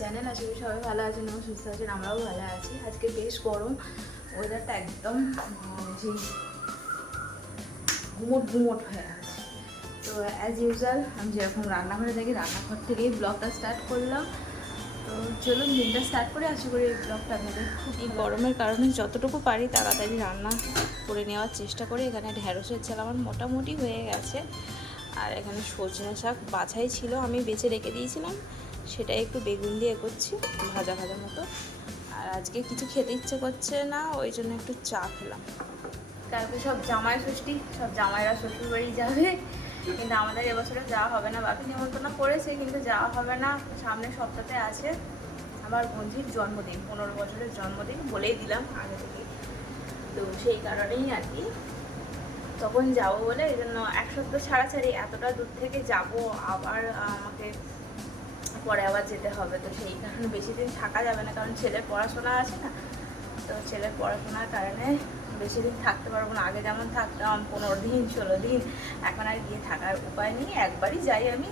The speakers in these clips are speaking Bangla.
চ্যানেল। আশা করি সবাই ভালো আছেন এবং সুস্থ আছেন, আমরাও ভালো আছি। আজকে বেশ গরম, ওয়েদারটা একদম যে গুমোট হয়ে আছে। তো অ্যাজ ইউজুয়াল আমি যেরকম রান্নাঘরে থাকি রান্নাঘর থেকেই ব্লগটা স্টার্ট করলাম। তো চলুন দিনটা স্টার্ট করে, আশা করি এই ব্লগটা আপনাদের খুব এই গরমের কারণে যতটুকু পারি তাড়াতাড়ি রান্না করে নেওয়ার চেষ্টা করি। এখানে ঢ্যাঁড়সের ঝাল আমার মোটামুটি হয়ে গেছে, আর এখানে সজনে শাক বাছাই ছিল, আমি বেছে রেখে দিয়েছিলাম, সেটাই একটু বেগুন দিয়ে করছি ভাজা ভাজা মতো। আর আজকে কিছু খেতে ইচ্ছে করছে না, ওই জন্য একটু চা খেলাম। তারপরে সব জামাই ষষ্ঠী, সব জামাইরা শ্বশুরবাড়ি যাবে, কিন্তু আমাদের এবছরে যাওয়া হবে না। বাকি নিমন্ত্রণ করেছে কিন্তু যাওয়া হবে না। সামনের সপ্তাহে আছে আমার বন্ধুর জন্মদিন, 15 বছরের জন্মদিন, বলেই দিলাম আগে থেকে। তো সেই কারণেই আর কি তখন যাবো বলে, এই জন্য এক সপ্তাহ ছাড়াছাড়ি এতটা দূর থেকে যাব, আবার আমাকে পরে আবার যেতে হবে। তো সেই কারণে বেশি দিন থাকা যাবে না, কারণ ছেলের পড়াশোনা আছে না। তো ছেলের পড়াশোনার কারণে বেশি দিন থাকতে পারবো না। আগে যেমন থাকতাম 15 দিন 16 দিন, এখন আর গিয়ে থাকার উপায় নেই। একবারই যাই আমি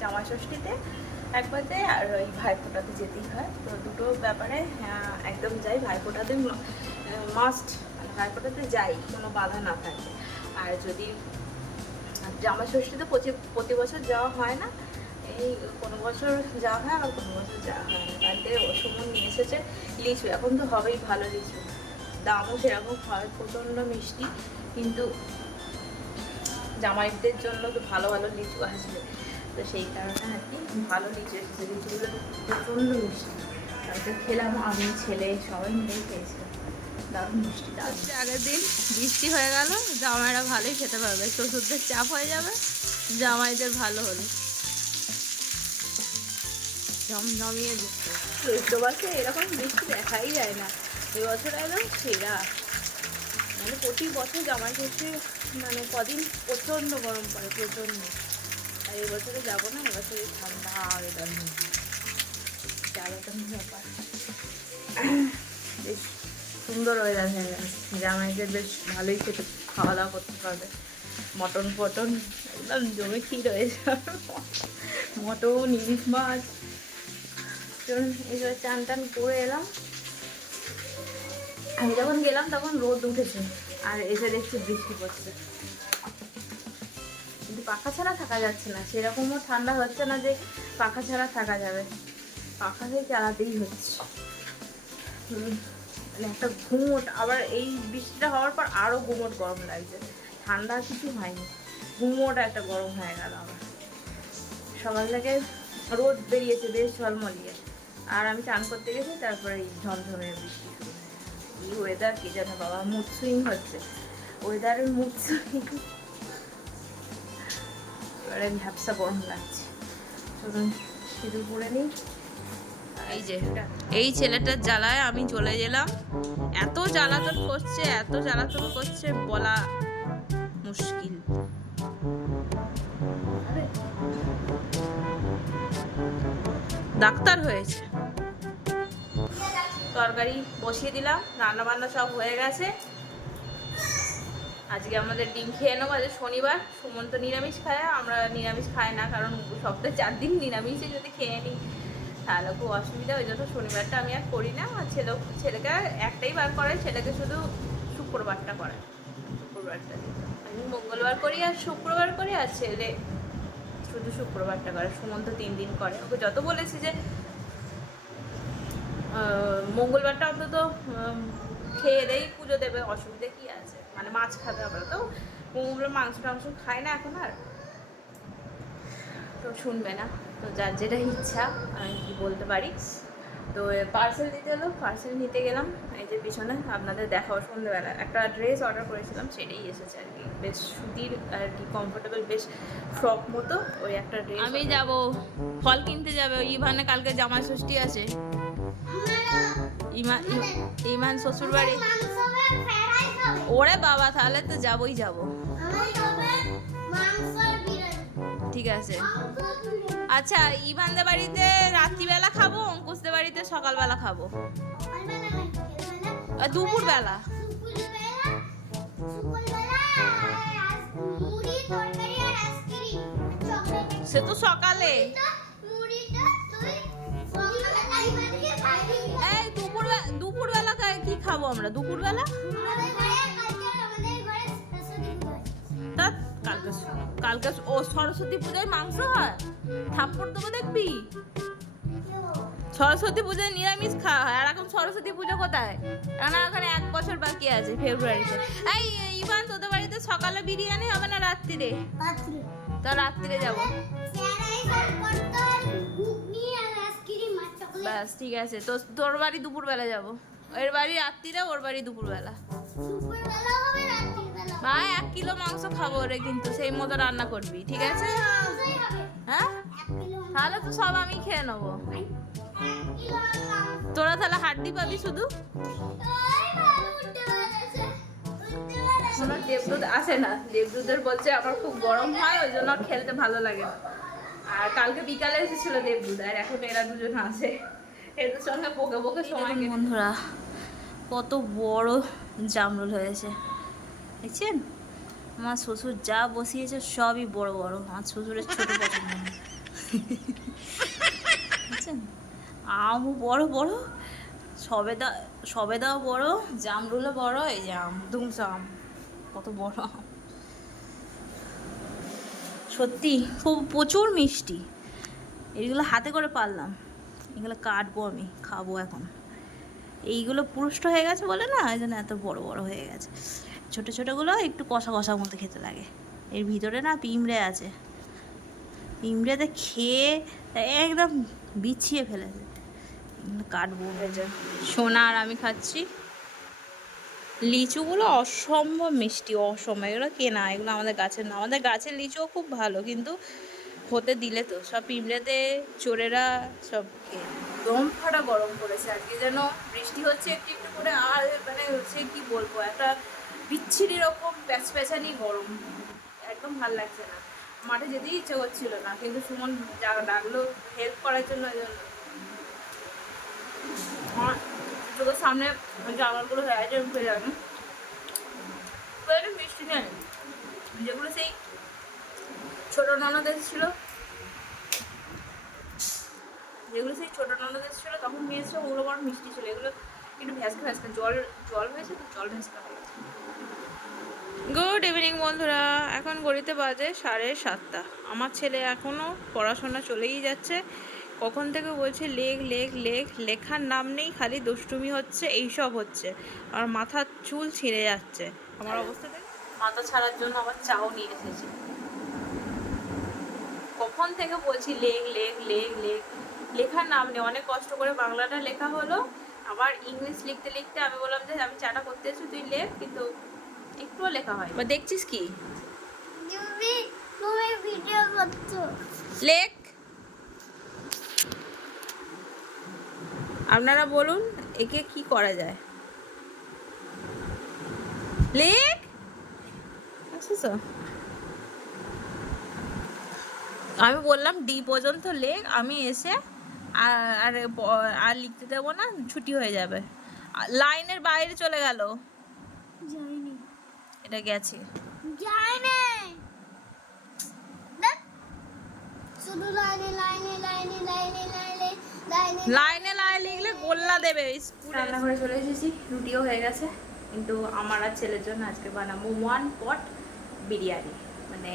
জামাই ষষ্ঠীতে, একবার যাই, আর ওই ভাইফোঁটাতে যেতেই হয়। তো দুটো ব্যাপারে একদম যাই। ভাইফোঁটাতে মাস্ট, মানে ভাইফোঁটাতে যাই, কোনো বাধা না থাকে। আর যদি জামাই ষষ্ঠীতে প্রতি বছর যাওয়া হয় না, এই কোনো বছর যাওয়া হয় আর কোনো বছর যাওয়া হয় না। বাড়িতে সুমন নিয়ে এসেছে লিচু, এখন তো হবেই ভালো লিচু, দামও সেরকম হয়, প্রচণ্ড মিষ্টি। কিন্তু জামাইদের জন্য তো ভালো ভালো লিচু আসবে, তো সেই কারণে আর কি ভালো লিচু এসেছে। লিচুগুলো প্রচণ্ড মিষ্টি, তারপরে খেলাম, আমি ছেলে সবাই মিলেই খেয়েছিলাম, দারুণ মিষ্টি। তারপরে আগের দিন বৃষ্টি হয়ে গেল, জামাইরা ভালোই খেতে পারবে, শ্বশুরদের চাপ হয়ে যাবে, জামাইদের ভালো হলো। জমজমিয়ে বৃষ্টি, চৈত্র মাসে এরকম বৃষ্টি দেখাই যায় না, এবছর একদম সেরা। মানে প্রতি বছর জামাই ষষ্ঠী মানে কদিন প্রচণ্ড গরম পড়ে, প্রচণ্ড। আর এবছরে যাবো না, এবছরে ঠান্ডা ওয়েদার নেই, যাওয়াটা ব্যাপার। বেশ সুন্দর ওয়েদার হয়ে গেছে, জামাইদের বেশ ভালোই খেতে খাওয়া দাওয়া করতে পারবে। মটন ফটন একদম জমে ক্ষীর হয়েছে, মটন ইলিশ মাছ। এইভাবে চান টান করে এলাম। আমি যখন গেলাম তখন রোদ উঠেছে, আর এসে দেখছি বৃষ্টি পড়ছে, কিন্তু পাখা ছাড়া থাকা যাচ্ছে না। সেরকমও ঠান্ডা হচ্ছে না যে পাখা ছাড়া থাকা যাবে, পাখাতেই চালাতেই হচ্ছে। মানে একটা ঘুমোট, আবার এই বৃষ্টিটা হওয়ার পর আরও ঘুমোট গরম লাগছে, ঠান্ডা কিছু হয়নি, ঘুমোট একটা গরম হয়ে গেল। আবার সকাল থেকে রোদ বেরিয়েছে বেশ ঝলমলিয়ে, আর আমি চান করতে গেছি, তারপরে এই ঝমঝমে বৃষ্টি শুরু। এই ওয়েদার কে জানে বাবা, মুড সুইং হচ্ছে, ওয়েদারের মুড সুইং। এবারে ভ্যাপসা গরম লাগছে, চলুন সিঁদুর পরে নিই। এই যে এই ছেলেটার জ্বালায় আমি চলে গেলাম, এত জ্বালাতন করছে, এত জ্বালাতন করছে বলা মুশকিল। ডাক্তার হয়েছে। তরকারি বসিয়ে দিলাম, রান্না বান্না সব হয়ে গেছে। আজকে আমাদের ডিম খেয়ে নেবো, আজকে শনিবার, সুমন তো নিরামিষ খায়, আমরা নিরামিষ খাই না, কারণ সপ্তাহে 4 দিন নিরামিষে যদি খেয়ে নিই তাহলে খুব অসুবিধা, ওই জন্য শনিবারটা আমি আর করি না। আর ছেলেকে একটাই বার করে, ছেলেকে শুধু শুক্রবারটা করে, শুক্রবারটা আমি মঙ্গলবার করি আর শুক্রবার করি, আর ছেলে শুধু শুক্রবারটা করে। সুমন তো 3 দিন করে, ওকে যত বলেছি যে মঙ্গলবারটা অন্তত খেয়ে দেই, পুজো দেবে, অসুবিধা কি আছে, মানে মাছ খাবে। আমরা তো মঙ্গলবার মাংস টাংস খাই না এখন আর, তো শুনবে না। তো যার যেটা ইচ্ছা, আমি কি বলতে পারি। তো পার্সেল দিতে এলো, পার্সেল নিতে গেলাম। এই যে পিছনে আপনাদের দেখাও, সন্ধ্যেবেলা একটা ড্রেস অর্ডার করেছিলাম, সেটাই এসেছে আর কি, বেশ সুতির আর কি, কমফোর্টেবল, বেশ ফ্রক মতো, ওই একটা ড্রেস। আমি যাব ফল কিনতে যাবে, ওই ইভানে কালকে জামাই ষষ্ঠী আছে, ইমান শ্বশুর বাড়ি। ওরে বাবা, তাহলে তো যাবই যাব। ঠিক আছে, আচ্ছা ইভানদের বাড়িতে রাত্রিবেলা খাবো, অঙ্কুশদের বাড়িতে সকালবেলা খাবো, দুপুরবেলা। সে তো সকালে, আমরা দুপুরবেলা? তা কালকে কালকে ও সরস্বতী পূজায় মাংস হয়, থাপ্পড় দেবো দেখবি। সরস্বতী পূজায় নিরামিষ খাওয়া হয়, আর এখন সরস্বতী পুজো কোথায়? এখন 1 বছর বাকি আছে, ফেব্রুয়ারিতে। এই ইভান, তোদের বাড়িতে সকালে বিরিয়ানি হবে না রাত্রিরে? তো রাত্রিরে যাবো। ব্যাস ঠিক আছে, তো তোর বাড়ি দুপুরবেলা যাবো। এর বাড়ি রাত্রিরে, ওর বাড়ি দুপুরবেলা। ভাই 1 কিলো মাংস খাবো রে, কিন্তু সেই মতো রান্না করবি, ঠিক আছে? হ্যাঁ, তাহলে তো সব আমি খেয়ে নেবো। তোরা তাহলে হাড্ডি পাবি শুধু। দেবদূত আসে না, দেবদূতের বলছে আমার খুব গরম হয়, ওই জন্য খেলতে ভালো লাগে না। আর কালকে বিকালে এসেছিল দেবদূত, আর এখন এরা দুজন আসে, এদের সঙ্গে বকে বকে সময়। বন্ধুরা, কত বড় জামরুল হয়েছে দেখছেন? আমার শ্বশুর যা বসিয়েছে সবই বড় বড়, আমার শ্বশুরের ছোট পছন্দ না। বুঝছেন, আমও বড় বড়, সবেদাও বড়, জামরুলও বড়। এই যে আম, ধুমসা আম, কত বড় আম, সত্যি খুব প্রচুর মিষ্টি। এইগুলো হাতে করে পারলাম, এগুলো কাটবো, আমি খাবো এখন। এইগুলো পুরুষ্ট হয়ে গেছে বলে না, এই জন্য এত বড় বড় হয়ে গেছে। ছোটো ছোটোগুলো একটু কষা কষার মতো খেতে লাগে। এর ভিতরে না পিঁমড়ে আছে, পিঁমড়েতে খেয়ে একদম বিছিয়ে ফেলেছে। কাটবো। সোনা আর আমি খাচ্ছি। লিচুগুলো অসম্ভব মিষ্টি, অসম্ভব। এগুলো কেনা, এগুলো আমাদের গাছের না। আমাদের গাছের লিচুও খুব ভালো, কিন্তু হতে দিলে তো সব পিঁমড়েতে চোরেরা সব খেয়ে। দম ফাটা গরম পড়েছে আজকে, যেন বৃষ্টি হচ্ছে একটু একটু করে, আর মানে হচ্ছে কি বলবো, একটা বিচ্ছিরি রকম প্যাচপ্যাচানি গরম, একদম ভাল লাগছে না। মাঠে যেতেই ইচ্ছে করছিল না, কিন্তু সুমন ডাকলো হেল্প করার জন্য। চোখের সামনে জামাগুলো হয়ে আছে, আমি ফেলে যাবে মিষ্টি নেই, যেগুলো সেই ছোটো ননদ এসেছিল, তখন নিয়ে এসেছিল, ওগুলো বড় মিষ্টি ছিল। এগুলো একটু ভ্যাসকা ভ্যাসকা, জল হয়েছে তো, জল ভ্যাসকা হয়ে গেছে। গুড ইভিনিং বন্ধুরা, এখন ঘড়িতে বাজে 7:30। আমার ছেলে এখনও পড়াশোনা চলেই যাচ্ছে। কখন থেকে বলছে লেখার নাম নেই, খালি দুষ্টুমি হচ্ছে, এইসব হচ্ছে। আর মাথার চুল ছিঁড়ে যাচ্ছে। আমার অবস্থা দেখে মাথা ছাড়ার জন্য আবার চাও নিয়ে এসেছি। কখন থেকে বলছি লেখার নাম নেই। অনেক কষ্ট করে বাংলাটা লেখা হলো, আবার ইংলিশ লিখতে লিখতে আমি বললাম যে আমি চাটা করতে এসেছি, তুই লেখ, কিন্তু একটুও লেখা হয়। বা দেখছিস কি ভিডিও করছো, লেখ। আপনারা বলুন একে কি করা যায়, লেখ। আচ্ছা, আমি বললাম ডি পর্যন্ত লেখ, আমি এসে আর লিখতে দেবো না, ছুটি হয়ে যাবে। লাইনের বাইরে চলে গেল, যায়নি, এটা গেছে, যায়নি, শুধু লাইনে লিখলে গোল্লা দেবে। রান্নাঘরে চলে এসেছি, রুটিও হয়ে গেছে, কিন্তু আমার আর ছেলের জন্য আজকে বানাবো 1 পট বিরিয়ানি। মানে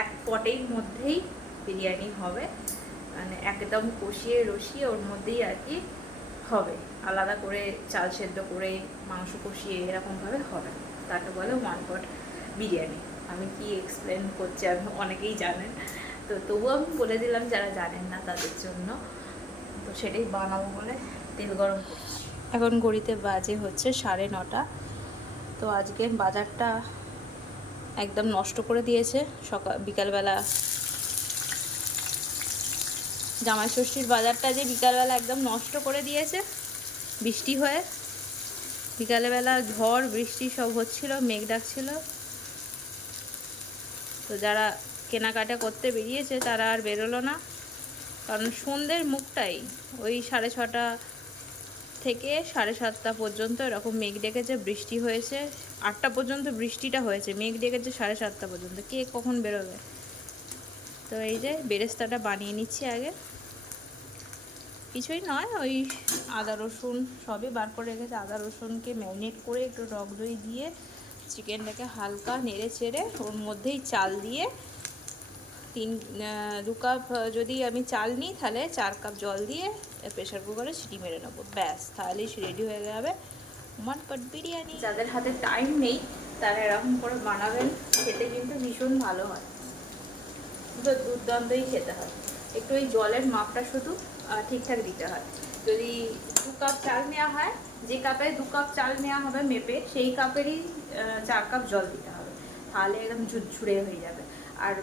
1 পটের মধ্যেই বিরিয়ানি হবে, মানে একদম কষিয়ে রসিয়ে ওর মধ্যেই আর কি হবে, আলাদা করে চাল সেদ্ধ করে মাংস কষিয়ে এরকমভাবে হবে, তাকে বলে 1 পট বিরিয়ানি। আমি কি এক্সপ্লেন করছি, আমি অনেকেই জানেন, তো তবুও আমি বলে দিলাম যারা জানেন না তাদের জন্য। তো সেটাই বানাবো বলে তেল গরম করছি। এখন ঘড়িতে বাজে হচ্ছে 9:30। তো আজকের বাজারটা একদম নষ্ট করে দিয়েছে। বিকালবেলা জামাই ষষ্ঠীর বাজারটা যে বিকালবেলা একদম নষ্ট করে দিয়েছে, বৃষ্টি হয়ে। বিকালবেলা ঝড় বৃষ্টি সব হচ্ছিল, মেঘ ডাকছিল। তো যারা কেনাকাটা করতে বেরিয়েছে তারা আর বেরোলো না, কারণ সন্ধ্যের মুখটাই ওই 6:30 থেকে 7:30 পর্যন্ত এরকম মেঘ ডেকেছে, বৃষ্টি হয়েছে। 8টা পর্যন্ত বৃষ্টিটা হয়েছে, মেঘ ডেকেছে 7:30 পর্যন্ত, কে কখন বেরোবে। তো এই যে বেরেস্তাটা বানিয়ে নিচ্ছি আগে। কিছুই নয়, ওই আদা রসুন সবই বার করে রেখেছে। আদা রসুনকে ম্যারিনেট করে একটু টক দই দিয়ে চিকেনটাকে হালকা নেড়ে চেড়ে ওর মধ্যেই চাল দিয়ে 2 কাপ যদি আমি চাল নিই তাহলে 4 কাপ জল দিয়ে প্রেশার কুকারে সিটি মেরে নেবো, ব্যাস তাহলেই রেডি হয়ে যাবে মটপট বিরিয়ানি। যাদের হাতে টাইম নেই তারা এরকম করে বানাবেন, খেতে কিন্তু ভীষণ ভালো হয়, দুর্দান্তই খেতে হয়। একটু ওই জলের মাপটা শুধু ঠিকঠাক দিতে হয়। যদি 2 কাপ চাল নেওয়া হয়, যে কাপে 2 কাপ চাল নেওয়া হবে মেপে, সেই কাপেরই 4 কাপ জল দিতে হবে, তাহলে একদম ঝুরঝুরে হয়ে যাবে। আর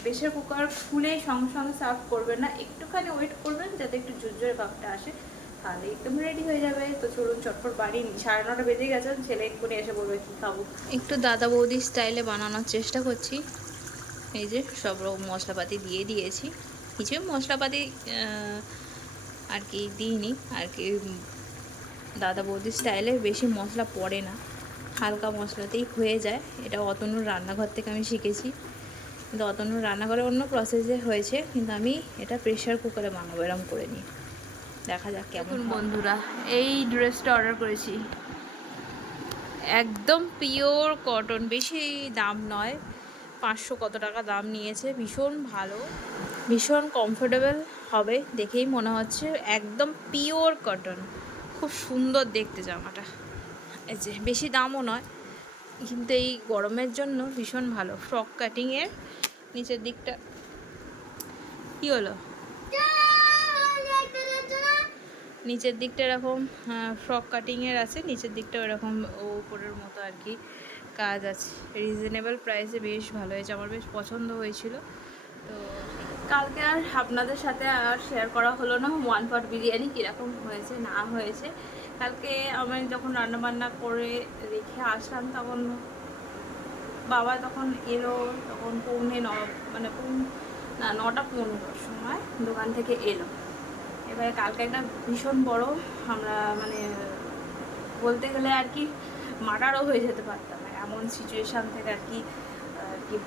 প্রেশার কুকার খুলে সঙ্গে সঙ্গে সার্ভ করবেন না, একটুখানি ওয়েট করবেন যাতে একটু ঝুরঝুরে ভাবটা আসে, তাহলে একদম রেডি হয়ে যাবে। তো চলুন চটপট বাড়ি, 9:30 বেজে গেছে, ছেলে এক্ষুনি এসে বলবে কী খাবো। একটু দাদা বৌদি স্টাইলে বানানোর চেষ্টা করছি। এই যে সব রকম মশলাপাতি দিয়ে দিয়েছি, কিছু মশলাপাতি আর কি দিইনি, আর কি দাদা বৌদি স্টাইলে বেশি মশলা পড়ে না, হালকা মশলাতেই হয়ে যায়। এটা অতনুর রান্নাঘর থেকে আমি শিখেছি, কিন্তু অতনুর রান্নাঘরে অন্য প্রসেসে হয়েছে, কিন্তু আমি এটা প্রেশার কুকারে বানাবো এরম করে নিই, দেখা যাক কেমন। বন্ধুরা এই ড্রেসটা অর্ডার করেছি, একদম পিওর কটন, বেশি দাম নয়, 500 কত টাকা দাম নিয়েছে, ভীষণ ভালো, ভীষণ কমফোর্টেবল হবে দেখেই মনে হচ্ছে, একদম পিওর কটন, খুব সুন্দর দেখতে জামাটা। এই যে বেশি দামও নয়, কিন্তু এই গরমের জন্য ভীষণ ভালো। ফ্রক কাটিংয়ের, নিচের দিকটা কী হলো, নিচের দিকটা এরকম ফ্রক কাটিংয়ের আছে, নিচের দিকটা এরকম উপরের মতো আর কি কাজ আছে। রিজনেবল প্রাইসে বেশ ভালো হয়েছে, আমার বেশ পছন্দ হয়েছিল। তো কালকে আর আপনাদের সাথে আর শেয়ার করা হলো না ওয়ান পট বিরিয়ানি কীরকম হয়েছে না হয়েছে। কালকে আমি যখন রান্নাবান্না করে রেখে আসলাম তখন বাবা তখন এলো, তখন 9:15 সময় দোকান থেকে এলো। এবারে কালকে একটা ভীষণ বড়, আমরা মানে বলতে গেলে আর কি মার্ডারও হয়ে যেতে পারতাম, এমন সিচুয়েশান থেকে আর কি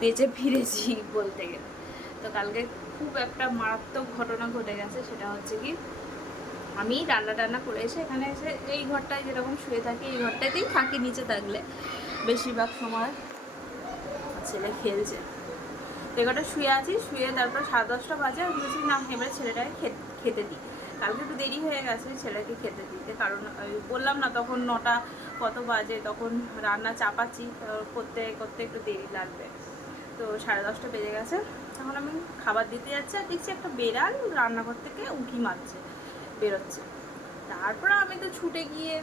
বেঁচে ফিরেছি বলতে গেলে। তো কালকে খুব একটা মারাত্মক ঘটনা ঘটে গেছে, সেটা হচ্ছে কি আমি রান্না টান্না করে এসে এখানে এসে এই ঘরটায় যেরকম শুয়ে থাকি এই ঘরটাতেই থাকি, নিচে থাকলে বেশিরভাগ সময় ছেলে খেলছে, তো এঘরটা শুয়ে আছি, শুয়ে তারপর 10:30 বাজে আমি বলছি না এবারে ছেলেটাকে খেতে দিই। কালকে একটু দেরি হয়ে গেছে ছেলেকে খেতে দিতে, কারণ বললাম না তখন 9টা কত বাজে, তখন রান্না চাপাচ্ছি, করতে করতে একটু দেরি লাগবে। তো 10:30 বেজে গেছে, তখন আমি খাবার দিতে যাচ্ছি আর দেখছি একটা বেড়াল রান্নাঘর থেকে উঁকি মারছে, বেরোচ্ছে। তারপরে আমি তো ছুটে গিয়ে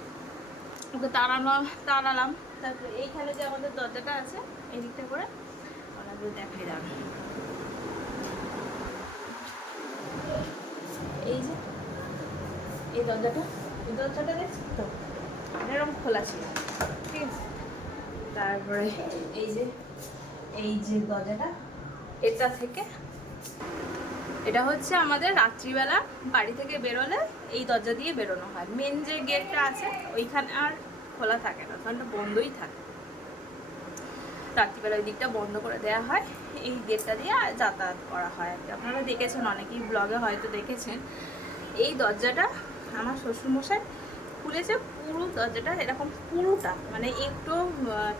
ওকে তাড়ালাম। তারপরে এইখানে যে আমাদের দরজাটা আছে এই দিকটা করে ওনাদের দেখাই যাবে, এই যে এই দরজাটা দেখছি তো এরকম খোলা ছিল, ঠিক আছে। তারপরে এই যে দরজাটা, এটা থেকে এটা হচ্ছে আমাদের রাত্রিবেলা বাড়ি থেকে বেরোলে এই দরজা দিয়ে বেরোনো হয়, মেন যে গেটটা আছে ওইখানে আর খোলা থাকে না, ওখানটা বন্ধই থাকে, রাত্রিবেলা ওই দিকটা বন্ধ করে দেওয়া হয়, এই গেটটা দিয়ে যাতায়াত করা হয় আর কি। আপনারা দেখেছেন, অনেকেই ব্লগে হয়তো দেখেছেন। এই দরজাটা আমার শ্বশুরমশাই খুলেছে, পুরো দরজাটা এরকম পুরোটা, মানে একটু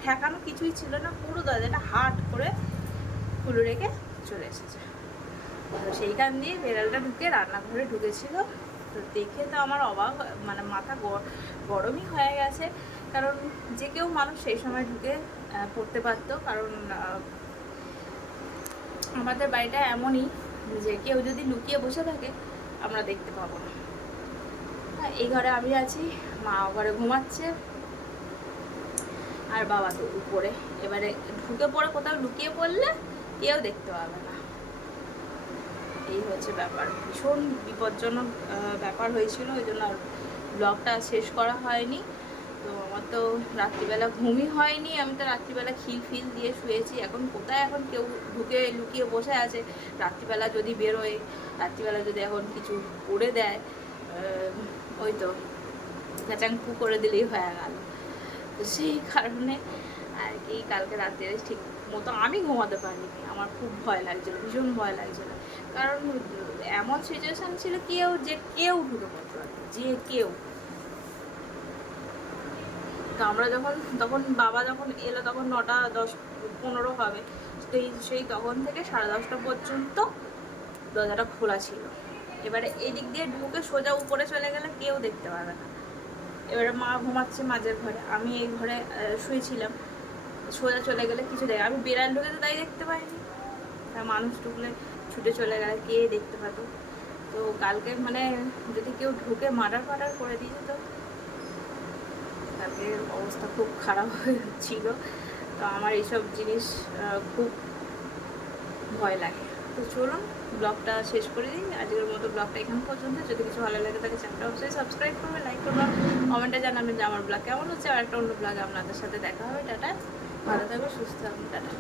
ঠেকানো কিছুই ছিল না, পুরো দরজাটা হাট করে খুলে রেখে চলে এসেছে। তো সেইখান দিয়ে বেড়ালটা ঢুকে রান্নাঘরে ঢুকেছিল, তো দেখে তো আমার অবাক, মানে মাথা গরমই হয়ে গেছে, কারণ যে কেউ মানুষ সেই সময় ঢুকে পড়তে পারতো, কারণ আমাদের বাড়িটা এমনই যে কেউ যদি লুকিয়ে বসে থাকে আমরা দেখতে পাবো না। এই ঘরে আমি আছি, মা ঘরে ঘুমাচ্ছে, আর বাবা তো উপরে। এবারে ঢুকে পড়ে কোথাও লুকিয়ে পড়লে কেউ দেখতে পাবে না, এই হচ্ছে ব্যাপার। ভীষণ বিপজ্জনক ব্যাপার হয়েছিল, ওই জন্য ব্লগটা শেষ করা হয়নি। তো আমার তো রাত্রিবেলা ঘুমই হয়নি, আমি তো রাত্রিবেলা খিল দিয়ে শুয়েছি। এখন কোথায় এখন কেউ ঢুকে লুকিয়ে বসে আছে, রাত্রিবেলা যদি বেরোয়, রাত্রিবেলা যদি এখন কিছু করে দেয়, ওই তো চ্যাচাংপু করে দিলেই হয়ে গেল। তো সেই কারণে আর কি কালকে রাত্রে ঠিক মতো আমি ঘুমাতে পারিনি, আমার খুব ভয় লাগছিলো, ভীষণ ভয় লাগছিলো, কারণ এমন সিচুয়েশান ছিল কেউ ঢুকে পড়তে পারতো, যে কেউ। তো আমরা তখন বাবা যখন এলো তখন 9:10-15 হবে, সেই তখন থেকে 10:30 পর্যন্ত দরজাটা খোলা ছিল। এবারে এদিক দিয়ে ঢুকে সোজা উপরে চলে গেলে কেউ দেখতে পাবে না। এবারে মা ঘুমাচ্ছে মাঝের ঘরে, আমি এই ঘরে শুয়েছিলাম, সোজা চলে গেলে কিছু দেখে, আমি বেড়াল ঢুকে তো তাই দেখতে পাইনি, তা মানুষ ঢুকলে ছুটে চলে গেলে কে দেখতে পাতো। তো কালকে মানে যদি কেউ ঢুকে মার্ডার করে দিয়েছে, তো কালকে অবস্থা খুব খারাপ হয়েছিল। তো আমার এইসব জিনিস খুব ভয় লাগে। তো চলুন ব্লগটা শেষ করে দিই, আজকের মতো ব্লগটা এখান পর্যন্ত। যদি কিছু ভালো লাগে তাহলে চ্যানেলটা অবশ্যই সাবস্ক্রাইব করবে, লাইক করবে, কমেন্টে জানাবেন যে আমার ব্লগ কেমন হচ্ছে। আর একটা অন্য ব্লগে আপনাদের সাথে দেখা হবে। টাটা, ভালো থাকবে, সুস্থ থাকবেন, টাটা।